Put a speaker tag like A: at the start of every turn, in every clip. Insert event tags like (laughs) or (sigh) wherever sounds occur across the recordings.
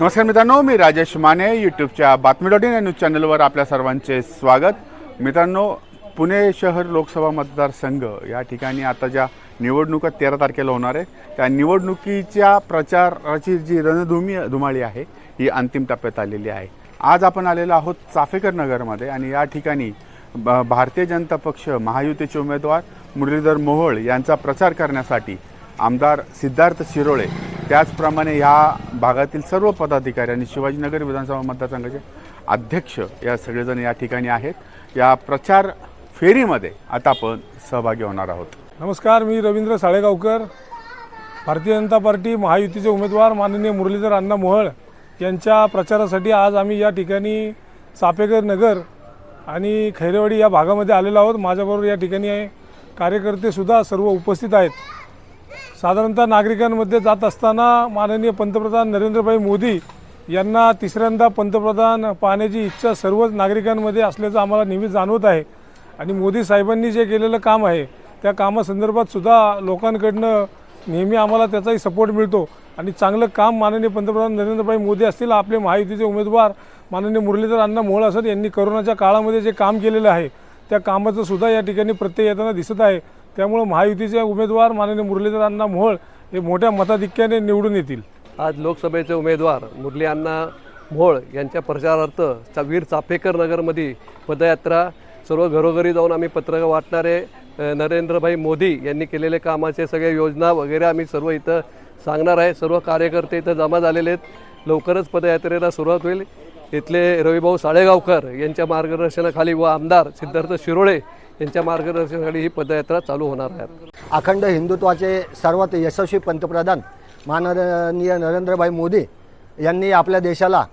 A: नमस्कार मित्रांनो मी राजेश माने यूट्यूबच्या बातमी डॉट इन या न्यूज चॅनलवर आपल्या सर्वांचे स्वागत. मित्रांनो पुणे शहर लोकसभा मतदारसंघ या ठिकाणी आता ज्या निवडणुका तेरा तारखेला होणार आहे त्या निवडणुकीच्या प्रचाराची जी रणधुमी धुमाळी आहे ही अंतिम टप्प्यात आलेली आहे. आज आपण आलेलो आहोत चाफेकर नगरमध्ये आणि या ठिकाणी भारतीय जनता पक्ष महायुतीचे उमेदवार मुरलीधर मोहोळ यांचा प्रचार करण्यासाठी आमदार सिद्धार्थ शिरोळे त्याचप्रमाणे या भागातील सर्व पदाधिकारी आणि शिवाजीनगर विधानसभा मतदारसंघाचे अध्यक्ष या सगळेजण या ठिकाणी आहेत. या प्रचार फेरीमध्ये आता आपण सहभागी होणार आहोत.
B: नमस्कार मी रवींद्र साळेगावकर. भारतीय जनता पार्टी महायुतीचे उमेदवार माननीय मुरलीधर अण्णा मोहळ यांच्या प्रचारासाठी आज आम्ही या ठिकाणी चापेकर नगर आणि खैरेवाडी या भागामध्ये आलेलो आहोत. माझ्याबरोबर या ठिकाणी कार्यकर्तेसुद्धा सर्व उपस्थित आहेत. साधारणतः नागरिकांमध्ये जात असताना माननीय पंतप्रधान नरेंद्रभाई मोदी यांना तिसऱ्यांदा पंतप्रधान पाहण्याची इच्छा सर्वच नागरिकांमध्ये असल्याचं आम्हाला नेहमी जाणवत आहे. आणि मोदी साहेबांनी जे केलेलं काम आहे त्या कामासंदर्भात सुद्धा लोकांकडनं नेहमी आम्हाला त्याचाही सपोर्ट मिळतो. आणि चांगलं काम माननीय पंतप्रधान नरेंद्रभाई मोदी असतील आपले महायुतीचे उमेदवार माननीय मुरलीधर अण्णा मोहोळ असत यांनी करोनाच्या काळामध्ये जे काम केलेलं आहे त्या कामाचं सुद्धा या ठिकाणी प्रत्यय येताना दिसत आहे. त्यामुळं महायुतीचे उमेदवार माननीय मुरलीधर अण्णा मोहोळ हे मोठ्या मताधिक्याने निवडून येतील.
C: आज लोकसभेचे उमेदवार मुरली अण्णा मोहोळ यांच्या प्रचारार्थ चा वीर चापेकर नगरमध्ये पदयात्रा सर्व घरोघरी जाऊन आम्ही पत्रकं वाटणारे नरेंद्रभाई मोदी यांनी केलेले कामाचे सगळे योजना वगैरे आम्ही सर्व इथं सांगणार आहे. सर्व कार्यकर्ते इथं जमा झालेले आहेत. लवकरच पदयात्रेला सुरुवात होईल. इथले रविभाऊ साळेगावकर यांच्या मार्गदर्शनाखाली व आमदार सिद्धार्थ शिरोळे यांच्या मार्गदर्शनाखाली ही पदयात्रा चालू होणार आहे.
D: अखंड हिंदुत्वाचे सर्वात यशस्वी पंतप्रधान माननीय नरेंद्रभाई मोदी यांनी आपल्या देशाला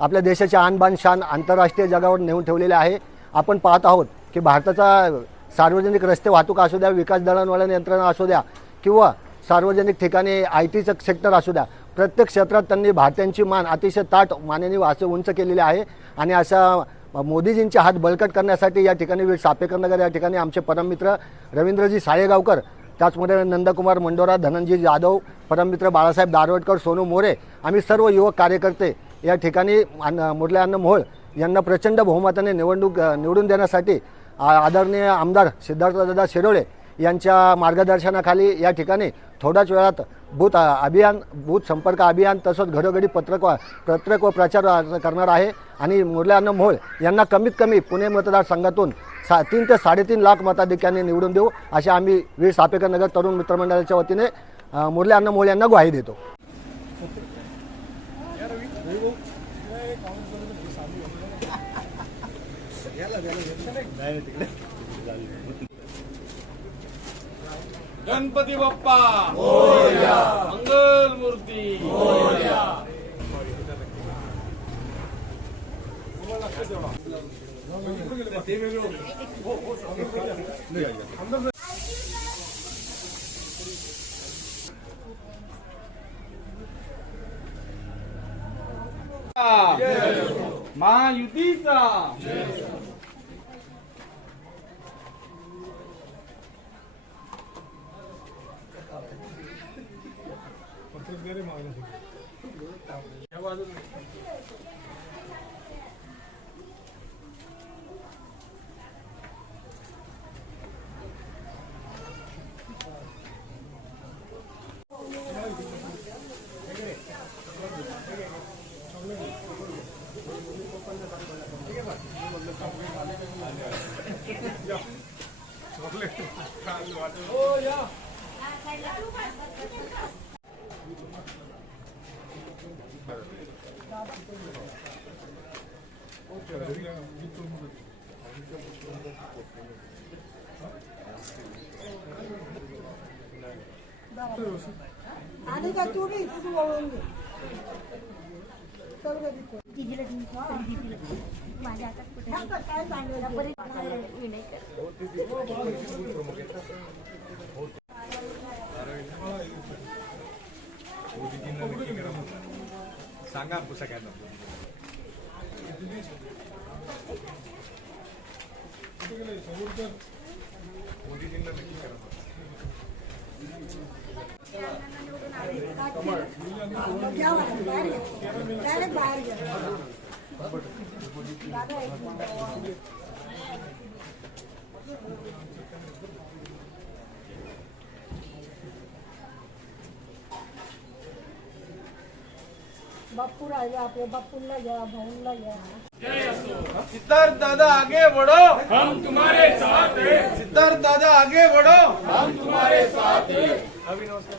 D: आपल्या देशाची आणबाण शान आंतरराष्ट्रीय जगावर नेऊन ठेवलेले आहे. आपण पाहत आहोत की भारताचा सार्वजनिक रस्ते वाहतूक असू द्या विकास दळणवळण यंत्रणा असू द्या किंवा सार्वजनिक ठिकाणी आय टीचं सेक्टर असू द्या प्रत्येक क्षेत्रात त्यांनी भारतीयांची मान अतिशय ताट मानेने असं उंच केलेली आहे. आणि अशा मोदीजींचे हात बळकट करण्यासाठी या ठिकाणी वीर सापेकर नगर या ठिकाणी आमचे परममित्र रवींद्रजी साळेगावकर त्याचमध्ये नंदकुमार मंडोरा धनंजी जाधव परममित्र बाळासाहेब दारवटकर सोनू मोरे आम्ही सर्व युवक कार्यकर्ते या ठिकाणी मुरल्यान्न मोहोळ यांना प्रचंड बहुमताने निवडणूक निवडून देण्यासाठी आ- आदरणीय आमदार सिद्धार्थदादा शिरोळे यांच्या मार्गदर्शनाखाली या ठिकाणी थोड्याच वेळात बूथ अभियान बूथ संपर्क अभियान तसंच घरोघरी पत्रक पत्रक व प्रचार करणार आहे. आणि मुरली अन्न मोहोळ यांना कमीत कमी पुणे मतदारसंघातून सा तीन ते साडेतीन लाख मताधिक्याने निवडून देऊ असे आम्ही वीर सापेकर नगर तरुण मित्रमंडळाच्या वतीने अ, मुरली अन्न मोहोळ यांना ग्वाही देतो. (laughs)
E: गणपती बाप्पा मंगल मूर्ती महायुतीचा वगैरे मागण्यासाठी.
F: आणि का तू बी तसं वळून घे.
G: माझ्या हातात कुठे
F: ह्या का काय सांगायचं
G: बरेच विनय कर
F: बाप्पू राजा आपले बापूला घ्या भाऊला घ्या
E: सिद्धार्थ दादा आगे बढ़ो। हम तुम्हारे साथ हैं। सिद्धार्थ दादा आगे बढ़ो। हम तुम्हारे साथ हैं। अभी नमस्कार।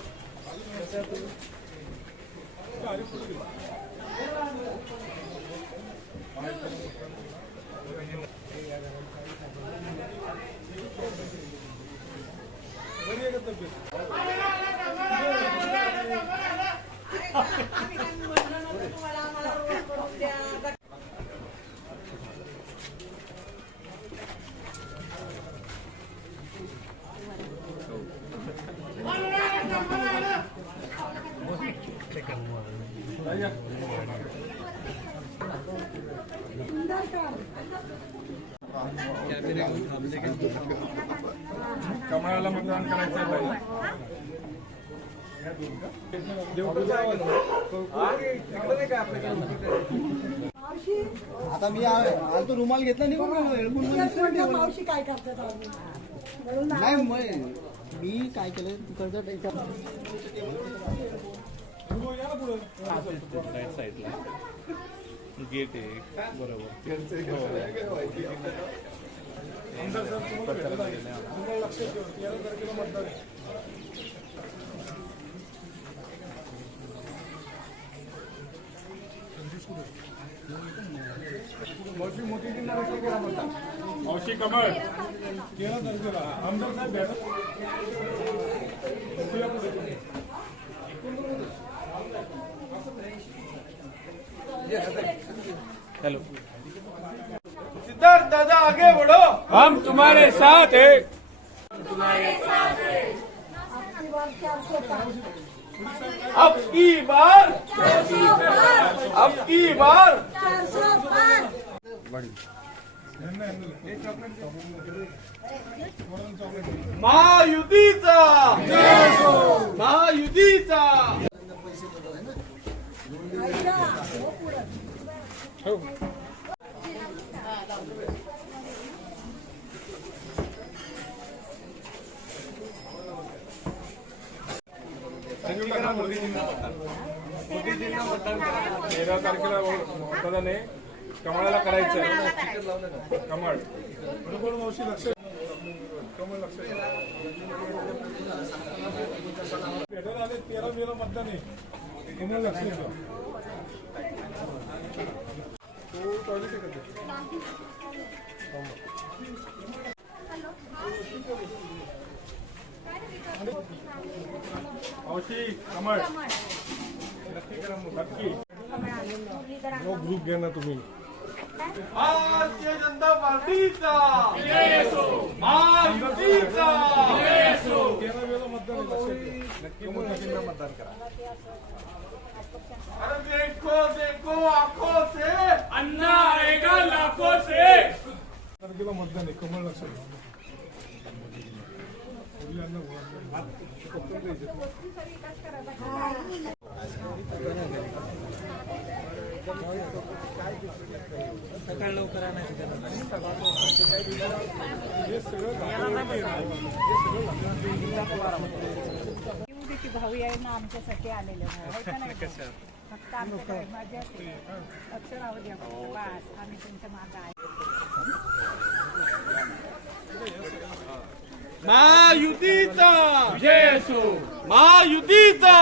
B: कमळाला मतदान करायचं आहे
E: आता मी आलो रुमाल घेतला निघून
F: मावशी काय करतात
E: नाही मी काय केलं तिकडचं इथं
B: गेट भेटत आहे. बरोबर. लक्षात मोठी कमळ. तेरा तारखेला आमदार साहेब भेटत तुम्ही.
E: सिद्धार्थ दादा आगे बढ़ो
B: हम तुम्हारे साथ हैं
F: आपकी बार चारशे पाच.
E: अब की बार अब की बार
F: चारशे पाच.
E: महायुतीचा महायुतीचा
F: ऐका, हो पुढं.
B: तेरा तारखेला मतदान आहे कमळाला करायचं आहे कमळ बरोबर मावशी लक्ष कमळ लक्ष भेटायला आले तेरा मेला मतदान आहे कमळ लक्ष ठेवा. तो टॉयलेट आहे का नक्की मग, ग्रुप घ्या ना तुम्ही
E: भारतीय जनता पार्टीचा
B: मतदान नक्की मतदान करा
E: अरे देखो देखो आँखों से
H: अन्ना आएगा लाखों से
B: तारखेला मतदान आहे कमळ लक्षात ठेवा. मुलांना बोला. फक्त
I: की भाऊ यांना आमच्यासाठी आलेले भाऊ. ऐका (laughs) नाही? हो,
E: महायुतीचा!
H: महायुतीचा!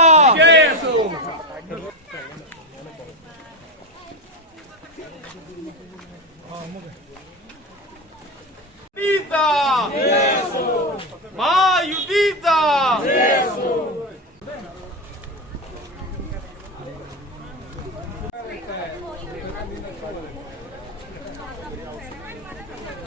E: महायुतीचा!
H: Thank you.